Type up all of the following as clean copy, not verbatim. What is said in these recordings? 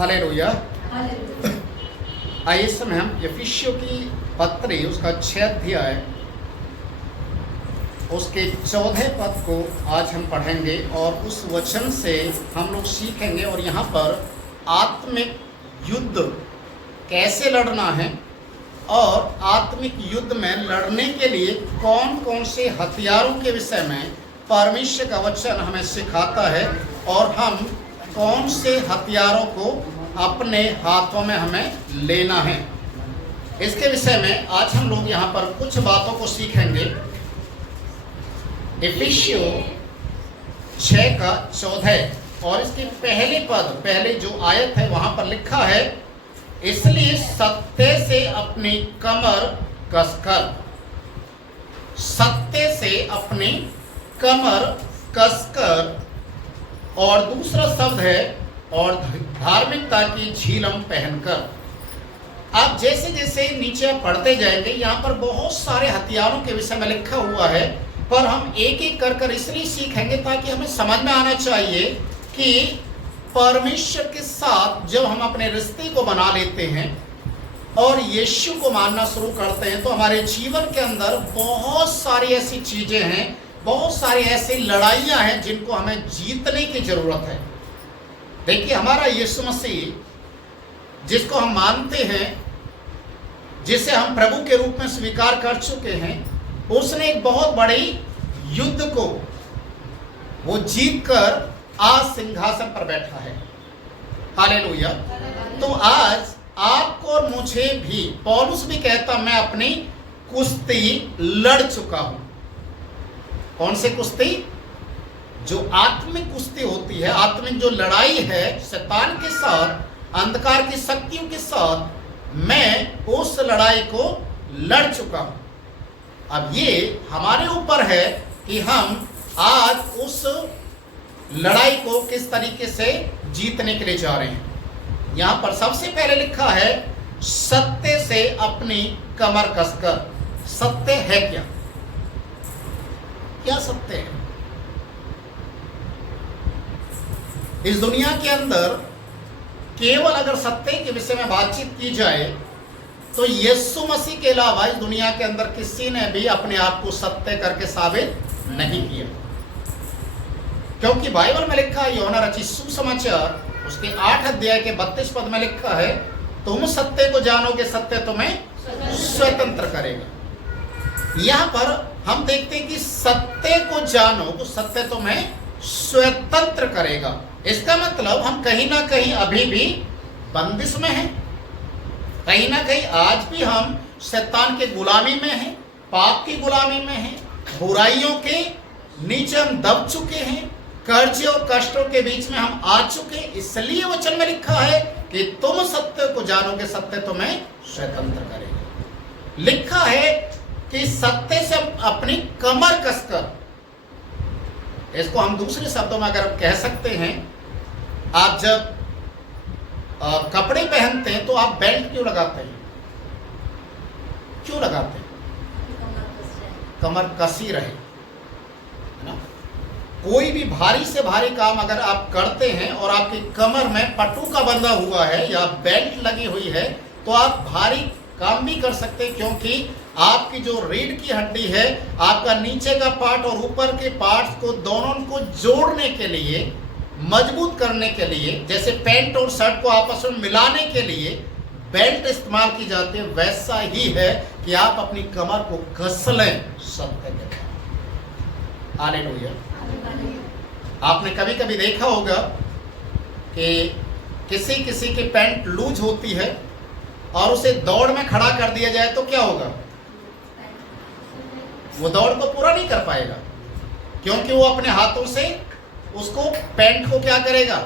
Hallelujah. आइए इस समय हम इफिसियों की पत्री उसका 6 अध्याय उसके 14 पद को आज हम पढ़ेंगे और उस वचन से हम लोग सीखेंगे और यहाँ पर आत्मिक युद्ध कैसे लड़ना है और आत्मिक युद्ध में लड़ने के लिए कौन कौन से हथियारों के विषय में परमेश्वर का वचन हमें सिखाता है और हम कौन से हथियारों को अपने हाथों में हमें लेना है, इसके विषय में आज हम लोग यहाँ पर कुछ बातों को सीखेंगे। इफिसियों 6 का 14 और इसकी पहले जो आयत है वहां पर लिखा है, इसलिए सत्य से अपनी कमर कसकर, सत्य से अपनी कमर कसकर, और दूसरा शब्द है और धार्मिकता की झिलम पहनकर। आप जैसे जैसे नीचे पढ़ते जाएंगे यहाँ पर बहुत सारे हथियारों के विषय में लिखा हुआ है, पर हम एक एक कर इसलिए सीखेंगे ताकि हमें समझ में आना चाहिए कि परमेश्वर के साथ जब हम अपने रिश्ते को बना लेते हैं और यीशु को मानना शुरू करते हैं तो हमारे जीवन के अंदर बहुत सारी ऐसी चीजें हैं, बहुत सारी ऐसी लड़ाइयां हैं जिनको हमें जीतने की जरूरत है। देखिए, हमारा यीशु मसीह जिसको हम मानते हैं, जिसे हम प्रभु के रूप में स्वीकार कर चुके हैं, उसने एक बहुत बड़ी युद्ध को वो जीत कर आज सिंहासन पर बैठा है। हालेलुया। तो आज आपको और मुझे भी, पौलुस भी कहता मैं अपनी कुश्ती लड़ चुका हूं। कौन सी कुश्ती? जो आत्मिक कुश्ती होती है, आत्मिक जो लड़ाई है शैतान के साथ, अंधकार की शक्तियों के साथ, मैं उस लड़ाई को लड़ चुका हूं। अब ये हमारे ऊपर है कि हम आज उस लड़ाई को किस तरीके से जीतने के लिए जा रहे हैं। यहां पर सबसे पहले लिखा है सत्य से अपनी कमर कसकर। सत्य है क्या? क्या सत्य है? इस दुनिया के अंदर केवल अगर सत्य के विषय में बातचीत की जाए तो यीशु मसीह के अलावा इस दुनिया के अंदर किसी ने भी अपने आप को सत्य करके साबित नहीं किया, क्योंकि बाइबल में लिखा है, यूहन्ना रचित सुसमाचार उसके 8 अध्याय के 32 पद में लिखा है, तुम सत्य को जानोगे, सत्य तुम्हें स्वतंत्र करेगा। यहाँ पर हम देखते हैं कि सत्य को जानो तो सत्य तुम्हें स्वतंत्र करेगा। इसका मतलब हम कहीं ना कहीं अभी भी बंदिश में हैं, कहीं ना कहीं आज भी हम शैतान के गुलामी में हैं, पाप की गुलामी में हैं, बुराइयों के नीचे हम दब चुके हैं, कर्ज और कष्टों के बीच में हम आ चुके हैं। इसलिए वचन में लिखा है कि तुम सत्य को जानोगे, सत्य तुम्हें स्वतंत्र करेगा। लिखा है कि सत्य से अपनी कमर कसकर, इसको हम दूसरे शब्दों में अगर कह सकते हैं, आप जब कपड़े पहनते हैं तो आप बेल्ट क्यों लगाते हैं? क्यों लगाते हैं? कमर कसी रहे, है ना। कोई भी भारी से भारी काम अगर आप करते हैं और आपकी कमर में पटुका बंधा हुआ है या बेल्ट लगी हुई है तो आप भारी काम भी कर सकते हैं, क्योंकि आपकी जो रीढ़ की हड्डी है, आपका नीचे का पार्ट और ऊपर के पार्ट्स को दोनों को जोड़ने के लिए, मजबूत करने के लिए, जैसे पैंट और शर्ट को आपस में मिलाने के लिए बेल्ट इस्तेमाल की जाती है, वैसा ही है कि आप अपनी कमर को कस लें सत्य के साथ। हालेलुया। आपने कभी कभी देखा होगा कि किसी किसी की पैंट लूज होती है और उसे दौड़ में खड़ा कर दिया जाए तो क्या होगा? वो दौड़ को पूरा नहीं कर पाएगा, क्योंकि वो अपने हाथों से उसको पैंट को क्या करेगा?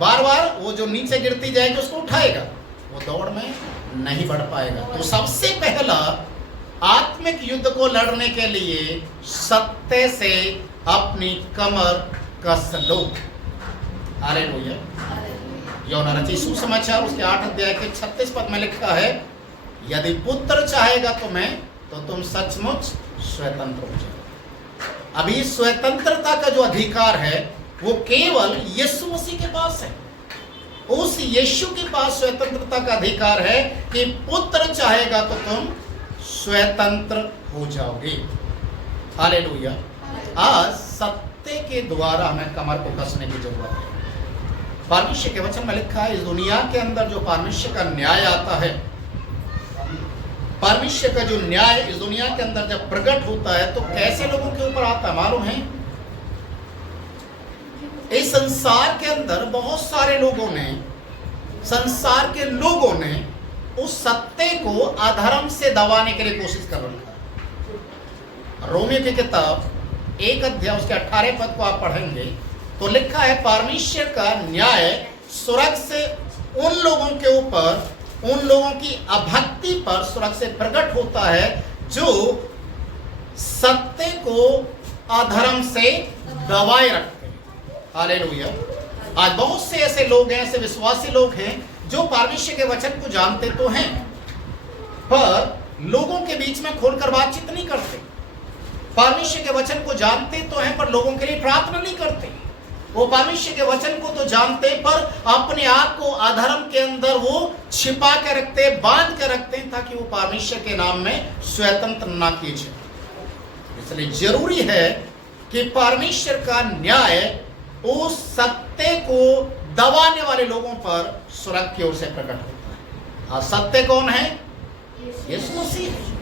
बार बार वो जो नीचे गिरती जाएगी उसको उठाएगा, वो दौड़ में नहीं बढ़ पाएगा। तो सबसे पहला आत्मिक युद्ध को लड़ने के लिए सत्य से अपनी कमर कस लो। हालेलुया। यूहन्ना रचित सुसमाचार उसके 8 अध्याय के 36 पद में लिखा है, यदि पुत्र चाहेगा तुम्हें तो तुम सचमुच स्वतंत्र हो जाओ। अभी स्वतंत्रता का जो अधिकार है वो केवल यीशु मसीह के पास है। उस यीशु के पास स्वतंत्रता का अधिकार है कि पुत्र चाहेगा तो तुम स्वतंत्र हो जाओगे। हालेलुया। आज सत्य के द्वारा हमें कमर को कसने की जरूरत है। परमेश्वर के वचन में लिखा है, इस दुनिया के अंदर जो परमेश्वर का न्याय आता है, परमेश्वर का जो न्याय इस दुनिया के अंदर जब प्रकट होता है तो कैसे लोगों के ऊपर आता है मालूम है? इस संसार के अंदर बहुत सारे लोगों ने, संसार के लोगों ने उस सत्य को अधर्म से दबाने के लिए कोशिश कर रखा है। रोमियो की किताब 1 अध्याय उसके 18 पद को आप पढ़ेंगे तो लिखा है, परमेश्वर का न्याय स्वर्ग से उन लोगों के ऊपर, उन लोगों की अभक्ति पर स्वर्ग से प्रकट होता है जो सत्य को अधर्म से दबाए रखते हैं। हालेलुया। आज बहुत से ऐसे लोग हैं, ऐसे विश्वासी लोग हैं जो परमेश्वर के वचन को जानते तो हैं पर लोगों के बीच में खोलकर बातचीत नहीं करते। परमेश्वर के वचन को जानते तो हैं पर लोगों के लिए प्रार्थना नहीं करते। वो परमेश्वर के वचन को तो जानते पर अपने आप को अधर्म के अंदर वो छिपा के रखते, बांध के रखते हैं ताकि वो परमेश्वर के नाम में स्वतंत्र ना किए जाए। इसलिए जरूरी है कि परमेश्वर का न्याय उस सत्य को दबाने वाले लोगों पर स्वर्ग की ओर से प्रकट होता है। और सत्य कौन है? यीशु मसीह है।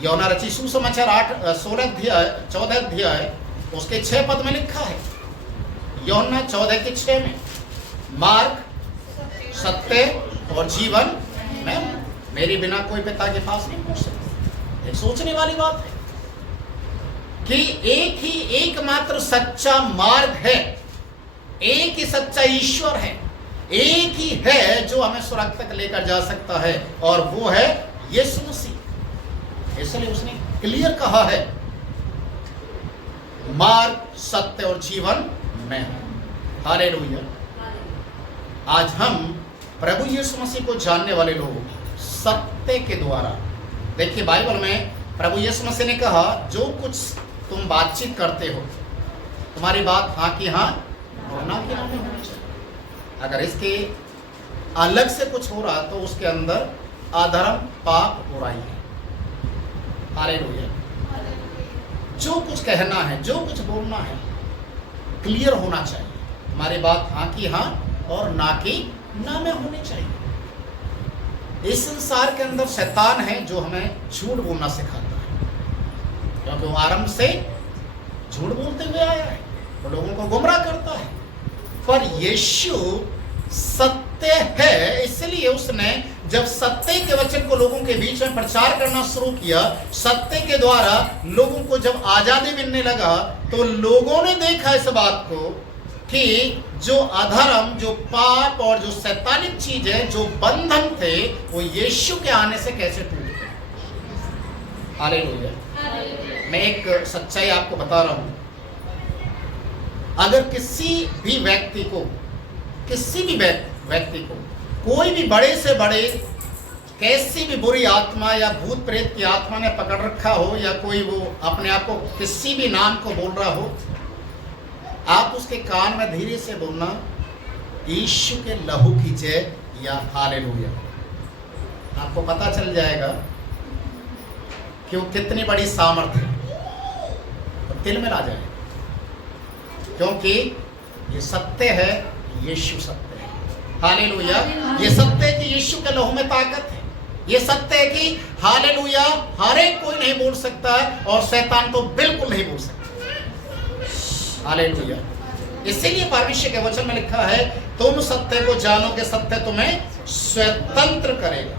यूहन्ना रचित सुसमाचार 14 अध्याय उसके 6 पद में लिखा है, यूहन्ना 14 के 6 में, मार्ग सत्य और जीवन में मेरे बिना कोई पिता के पास नहीं पहुंच सकता। एक सोचने वाली बात है कि एक ही एकमात्र सच्चा मार्ग है, एक ही सच्चा ईश्वर है, एक ही है जो हमें स्वर्ग तक लेकर जा सकता है और वो है यीशु मसीह। इसलिए उसने क्लियर कहा है, मार्ग सत्य और जीवन मैं हूं। हालेलुया। आज हम प्रभु यीशु मसीह को जानने वाले लोग सत्य के द्वारा, देखिए बाइबल में प्रभु यीशु मसीह ने कहा, जो कुछ तुम बातचीत करते हो तुम्हारी बात हाँ की हाँ और ना की ना में होनी चाहिए। अगर इसके अलग से कुछ हो रहा तो उसके अंदर अधर्म पाप हो रही है। हालेलुया। जो कुछ कहना है, जो कुछ बोलना है, क्लियर होना चाहिए। हमारी बात हाँ की हाँ और ना की ना में होनी चाहिए। इस संसार के अंदर शैतान है जो हमें झूठ बोलना सिखाता है, क्योंकि वो आरंभ से झूठ बोलते हुए आया है, वो लोगों को गुमराह करता है। पर यीशु सत्य है, इसलिए उसने जब सत्य के वचन को लोगों के बीच में प्रचार करना शुरू किया, सत्य के द्वारा लोगों को जब आजादी मिलने लगा तो लोगों ने देखा इस बात को कि जो अधर्म, जो पाप और जो शैतानिक चीजें, जो बंधन थे, वो यीशु के आने से कैसे टूट गए। हालेलुया। मैं एक सच्चाई आपको बता रहा हूं, अगर किसी भी व्यक्ति को, किसी भी व्यक्ति को कोई भी बड़े से बड़े कैसी भी बुरी आत्मा या भूत प्रेत की आत्मा ने पकड़ रखा हो, या कोई वो अपने आप को किसी भी नाम को बोल रहा हो, आप उसके कान में धीरे से बोलना, यीशु के लहू की जय या हालेलुया। आपको पता चल जाएगा कि वो कितनी बड़ी सामर्थ्य है, तो तिल में आ जाए, क्योंकि ये सत्य है, यीशु सत्य है। हालेलुया। ये सत्य है कि यीशु के लहू में ताकत है। ये सत्य है कि हालेलुया हर एक कोई नहीं बोल सकता है और शैतान तो बिल्कुल नहीं बोल सकता। हालेलुया। इसीलिए परमेश्वर के वचन में लिखा है, तुम सत्य को जानोगे, सत्य तुम्हें स्वतंत्र करेगा।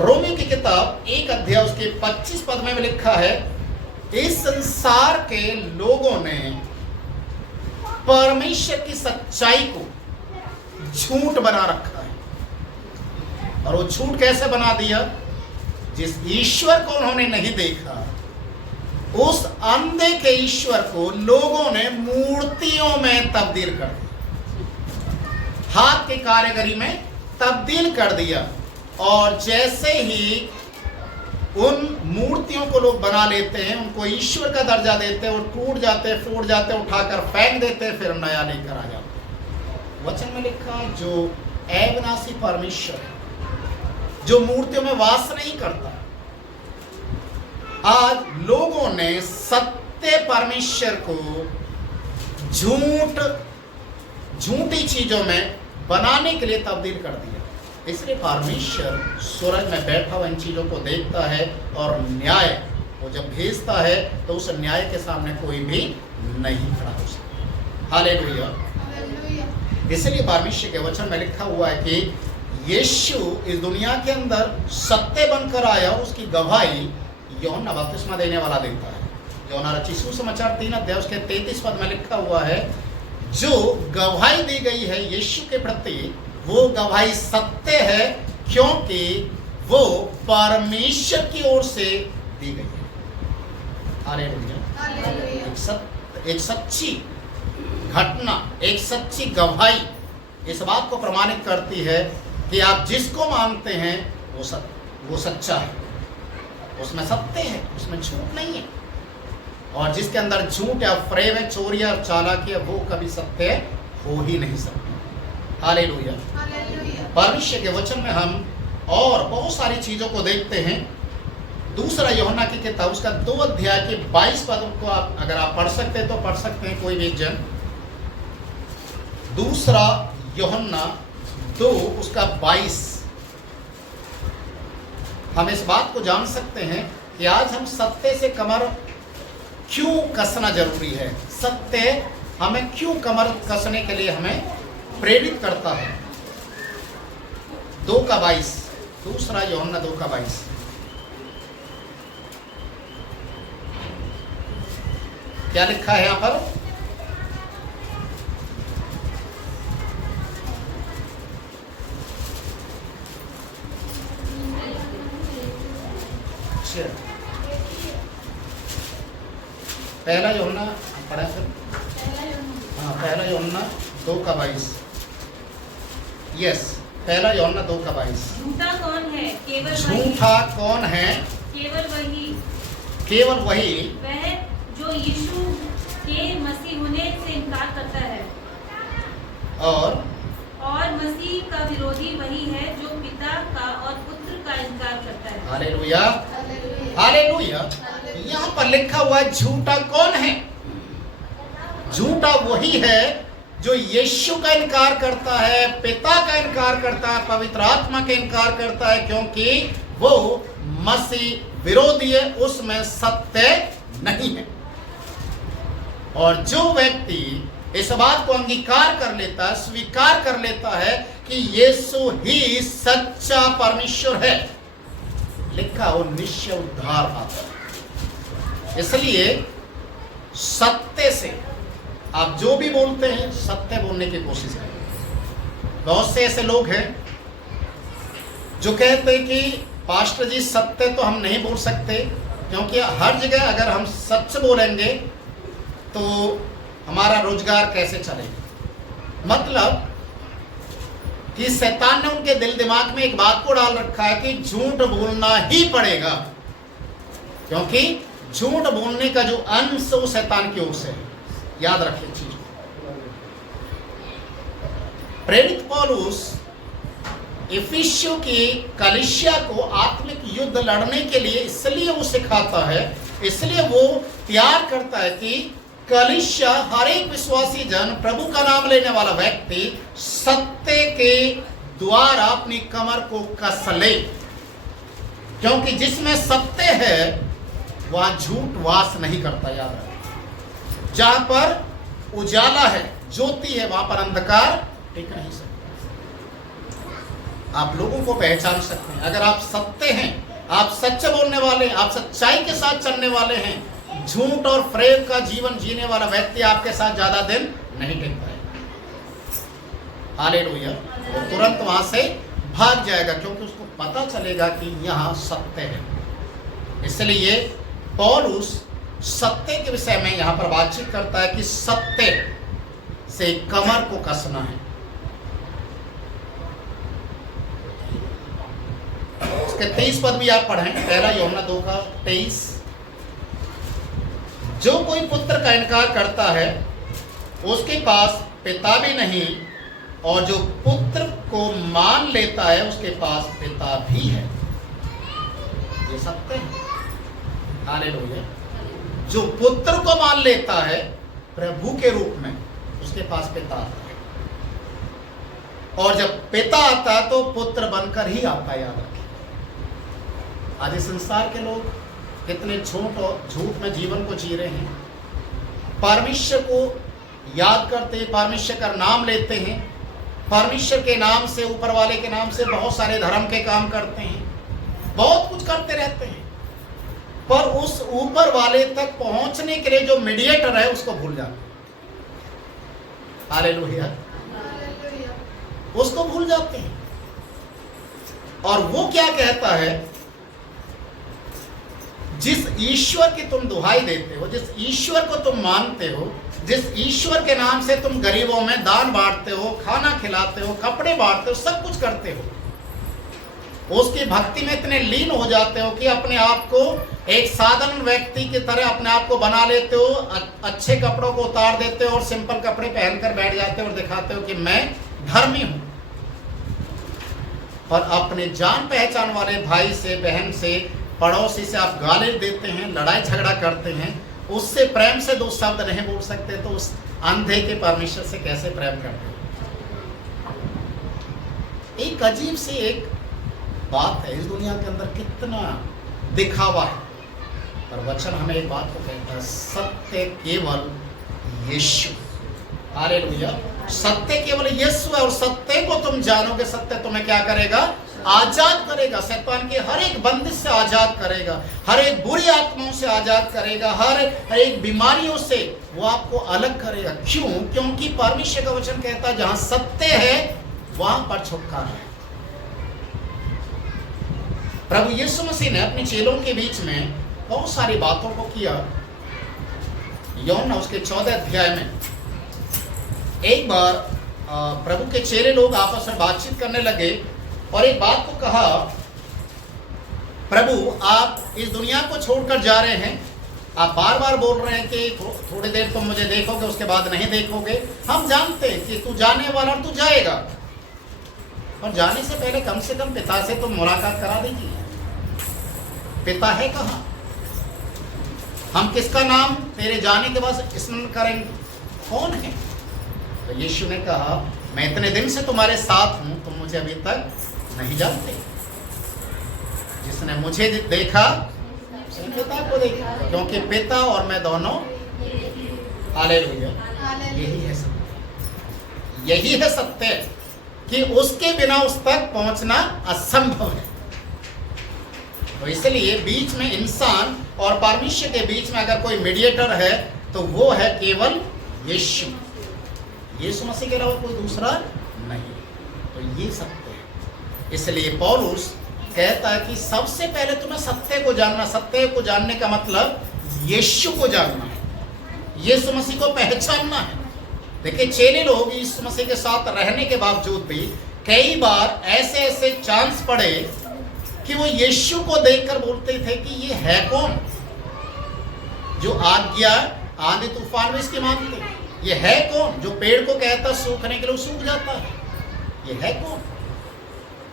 रोमियो की किताब 1 अध्याय उसके 25 पद में लिखा है, इस संसार के लोगों ने परमेश्वर की सच्चाई को झूठ बना रखा है। और वो झूठ कैसे बना दिया? जिस ईश्वर को उन्होंने नहीं देखा, उस अंधे के ईश्वर को लोगों ने मूर्तियों में तब्दील कर दिया, हाथ की कारीगरी में तब्दील कर दिया। और जैसे ही उन मूर्तियों को लोग बना लेते हैं, उनको ईश्वर का दर्जा देते हैं, वो टूट जाते, फूट जाते, उठाकर फेंक देते, फिर नया लेकर आ जाते। वचन में लिखा जो अविनाशी परमेश्वर है, जो मूर्तियों में वास नहीं करता। आज लोगों ने सत्य परमेश्वर को झूठी चीजों में बनाने के लिए तब्दील कर दिया। इसलिए परमेश्वर स्वर्ग में बैठा हुआ इन चीजों को देखता है और न्याय वो जब भेजता है तो उस न्याय के सामने कोई भी नहीं खड़ा हो सकता। हालेलुया। इसलिए परमेश्वर के वचन में लिखा हुआ है कि यीशु इस दुनिया के अंदर सत्य बनकर आया और उसकी गवाही यूहन्ना बपतिस्मा देने वाला देता है। यूहन्ना रचित सुसमाचार 3 अध्याय उसके 33 पद में लिखा हुआ है, जो गवाही दी गई है यीशु के प्रति वो गवाही सत्य है, क्योंकि वो परमेश्वर की ओर से दी गई है। हालेलुया। एक सच्ची घटना, एक सच्ची गवाही इस बात को प्रमाणित करती है कि आप जिसको मानते हैं वो सच्चा है, उसमें सत्य है, उसमें झूठ नहीं है। और जिसके अंदर झूठ या फ्रेब है, चोरी और चालाकी है, वो कभी सत्य हो ही नहीं सकता। हालेलुया। परमेश्वर के वचन में हम और बहुत सारी चीजों को देखते हैं। दूसरा यूहन्ना की किताब उसका 2 अध्याय के 22 पद को अगर आप पढ़ सकते हैं तो पढ़ सकते हैं, कोई भी जन। दूसरा यूहन्ना 2 उसका 22। हम इस बात को जान सकते हैं कि आज हम सत्य से कमर क्यों कसना जरूरी है। सत्य हमें क्यों कमर कसने के लिए हमें प्रेरित करता है। 2 का 22, दूसरा यूहन्ना 2 का 22। क्या लिखा है यहां पर? पहला यूहन्ना पढ़ा सर? हाँ, पहला यूहन्ना 2 का 22। यस, पहला यूहन्ना 2 का 22। झूठा कौन है? झूठा कौन है? केवल वही वह जो यीशु के मसीह होने से इनकार करता है। और मसीह का विरोधी वही है जो पिता का और पुत्र का इनकार करता है। हालेलुया। हालेलुया। यहाँ पर लिखा हुआ है झूठा कौन है? झूठा वही है जो यीशु का इनकार करता है, पिता का इनकार करता है, पवित्र आत्मा का इनकार करता है, क्योंकि वो मसीह विरोधी है, उसमें सत्य नहीं है। और जो व्यक्ति इस बात को अंगीकार कर लेता है, स्वीकार कर लेता है कि यीशु ही सच्चा परमेश्वर है, लिखा वो निश्चय उद्धार पाता है। इसलिए सत्य से आप जो भी बोलते हैं सत्य बोलने की कोशिश करें। बहुत से ऐसे लोग हैं जो कहते हैं कि पास्टर जी सत्य तो हम नहीं बोल सकते, क्योंकि हर जगह अगर हम सच बोलेंगे तो हमारा रोजगार कैसे चलेगा। मतलब कि शैतान ने उनके दिल दिमाग में एक बात को डाल रखा है कि झूठ बोलना ही पड़ेगा, क्योंकि झूठ बोलने का जो अंश वो शैतान की ओर से है। याद रखिए चीज। प्रेरित पौलुस इफिसियों की कलीसिया को आत्मिक युद्ध लड़ने के लिए इसलिए वो सिखाता है, इसलिए वो तैयार करता है कि कलीसिया हर एक विश्वासी जन, प्रभु का नाम लेने वाला व्यक्ति सत्य के द्वारा अपनी कमर को कस ले, क्योंकि जिसमें सत्य है वह झूठ वास नहीं करता। याद रखें, जहां पर उजाला है, ज्योति है, वहां पर अंधकार टिक नहीं सकता। आप लोगों को पहचान सकते हैं। अगर आप सत्य हैं, आप सच बोलने वाले हैं, आप सच्चाई के साथ चलने वाले हैं, झूठ और फ्रेब का जीवन जीने वाला व्यक्ति आपके साथ ज्यादा दिन नहीं टिक पाएगा। हालेलुया। वो तुरंत वहां से भाग जाएगा, क्योंकि उसको पता चलेगा कि यहाँ सत्य है। इसलिए पौलुस सत्य के विषय में यहाँ पर बातचीत करता है कि सत्य से कमर को कसना है। उसके 23 पद भी आप पढ़ें, पहला यूहन्ना 2 का 23। जो कोई पुत्र का इनकार करता है उसके पास पिता भी नहीं और जो पुत्र को मान लेता है उसके पास पिता भी है। ये सत्य है। हालेलुया। जो पुत्र को मान लेता है प्रभु के रूप में, उसके पास पिता आता है। और जब पिता आता है तो पुत्र बनकर ही आता है। याद रखिए, आज इस संसार के लोग कितने झूठ में जीवन को जी रहे हैं। परमेश्वर को याद करते हैं, परमेश्वर का नाम लेते हैं, परमेश्वर के नाम से, ऊपर वाले के नाम से बहुत सारे धर्म के काम करते हैं, बहुत कुछ करते रहते हैं, पर उस ऊपर वाले तक पहुंचने के लिए जो मीडिएटर है उसको भूल जाते हैं। हालेलुया। उसको भूल जाते हैं। और वो क्या कहता है, जिस ईश्वर की तुम दुहाई देते हो, जिस ईश्वर को तुम मानते हो, जिस ईश्वर के नाम से तुम गरीबों में दान बांटते हो, खाना खिलाते हो, कपड़े बांटते हो, सब कुछ करते हो, उसकी भक्ति में इतने लीन हो जाते हो कि अपने आप को एक साधारण व्यक्ति की तरह अपने आप को बना लेते हो, अच्छे कपड़ों को उतार देते हो और सिंपल कपड़े पहनकर बैठ जाते हो और दिखाते हो कि मैं धर्मी हूं। और अपने जान पहचान वाले भाई से, बहन से, पड़ोसी से आप गाली देते हैं, लड़ाई झगड़ा करते हैं, उससे प्रेम से दो शब्द नहीं बोल सकते, तो उस अंधे के परमेश्वर से कैसे प्रेम करते हैं? एक अजीब सी एक बात है, इस दुनिया के अंदर कितना दिखावा है, पर वचन हमें एक बात को कहता है, सत्य केवल यीशु। हालेलुया। सत्य केवल यीशु है, और सत्य को तुम जानोगे, सत्य तुम्हें क्या करेगा? आजाद करेगा, शैतान की हर एक बंदिश से आजाद करेगा, हर एक बुरी आत्माओं से आजाद करेगा, हर एक बीमारियों से वो आपको अलग करेगा। क्यों? क्योंकि परमेश्वर का वचन कहता है जहां सत्य है वहां पर छुटकारा है। प्रभु यीशु मसीह ने अपने चेलों के बीच में बहुत सारी बातों को किया। यूहन्ना उसके 14 अध्याय में एक बार प्रभु के चेले लोग आपस में बातचीत करने लगे और एक बात को कहा, प्रभु आप इस दुनिया को छोड़कर जा रहे हैं, आप बार बार बोल रहे हैं कि थोड़ी देर तुम मुझे देखोगे, उसके बाद नहीं देखोगे। हम जानते हैं कि तू जाने वाला और तू जाएगा, और जाने से पहले कम से कम पिता से तुम मुलाकात करा दीजिए। पिता है कहाँ? हम किसका नाम तेरे जाने के बाद स्मरण करेंगे? कौन है? तो यीशु ने कहा, मैं इतने दिन से तुम्हारे साथ हूं, तुम मुझे अभी तक नहीं जानते। जिसने मुझे देखा उसने पिता को देखा, क्योंकि पिता और मैं दोनों। हालेलुया। यही है सत्य, यही है सत्य कि उसके बिना उस तक पहुंचना असंभव है। तो इसलिए बीच में इंसान और परमेश्वर के बीच में अगर कोई मीडिएटर है तो वो है केवल यीशु। यीशु मसीह के अलावा कोई दूसरा नहीं। तो ये सत्य है। इसलिए पौलुस कहता है कि सबसे पहले तुम्हें सत्य को जानना। सत्य को जानने का मतलब यीशु को जानना है, यीशु मसीह को पहचानना है। देखिए, चेले लोग यीशु मसीह के साथ रहने के बावजूद भी कई बार ऐसे ऐसे चांस पड़े कि वो यीशु को देखकर बोलते थे कि ये है कौन जो आज्ञा आंधी तूफान में इसकी मानते हैं? ये है कौन जो पेड़ को कहता सूखने के लिए सूख जाता है? ये है कौन?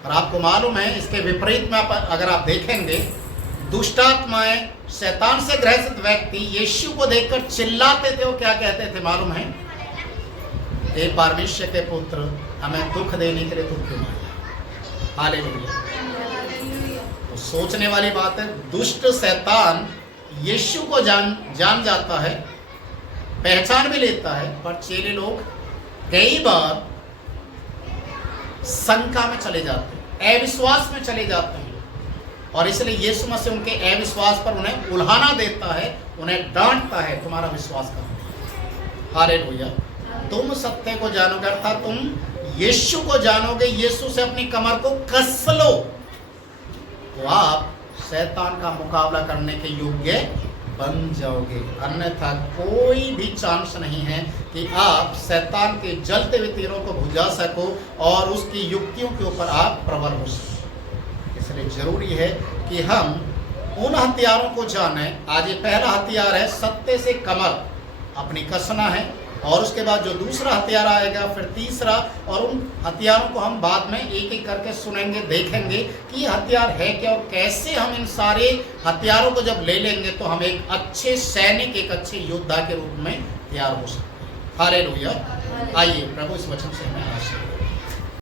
और आपको मालूम है, इसके विपरीत में अगर आप देखेंगे, दुष्टात्माएं, शैतान से ग्रसित व्यक्ति यीशु को देखकर चिल्लाते थे। वो क्या कहते थे मालूम है? हे परमेश्वर के पुत्र, हमें दुख देने के लिए तू क्यों आया? हालेलुया। तो सोचने वाली बात है, दुष्ट शैतान यीशु को जान जाता है, पहचान भी लेता है, पर चेले लोग कई बार शंका में चले जाते हैं, अविश्वास में चले जाते हैं, और इसलिए यीशु मसीह उनके अविश्वास पर उन्हें उल्हाना देता है, उन्हें डांटता है, तुम्हारा विश्वास कहाँ? हालेलुया। तुम सत्य को जानोगे, अर्थात तुम यीशु को जानोगे, यीशु से अपनी कमर को कस लो, तो आप शैतान का मुकाबला करने के योग्य बन जाओगे। अन्यथा कोई भी चांस नहीं है कि आप शैतान के जलते हुए तीरों को बुझा सको और उसकी युक्तियों के ऊपर आप प्रबल हो सको। इसलिए जरूरी है कि हम उन हथियारों को जानें। आज ये पहला हथियार है, सत्य से कमर अपनी कसना है, और उसके बाद जो दूसरा हथियार आएगा, फिर तीसरा, और उन हथियारों को हम बाद में एक एक करके सुनेंगे, देखेंगे कि ये हथियार है क्या और कैसे हम इन सारे हथियारों को जब ले लेंगे तो हम एक अच्छे सैनिक, एक अच्छे योद्धा के रूप में तैयार हो सकते हैं। हालेलुया। आइए प्रभु इस वचन से हमें आशीर्वाद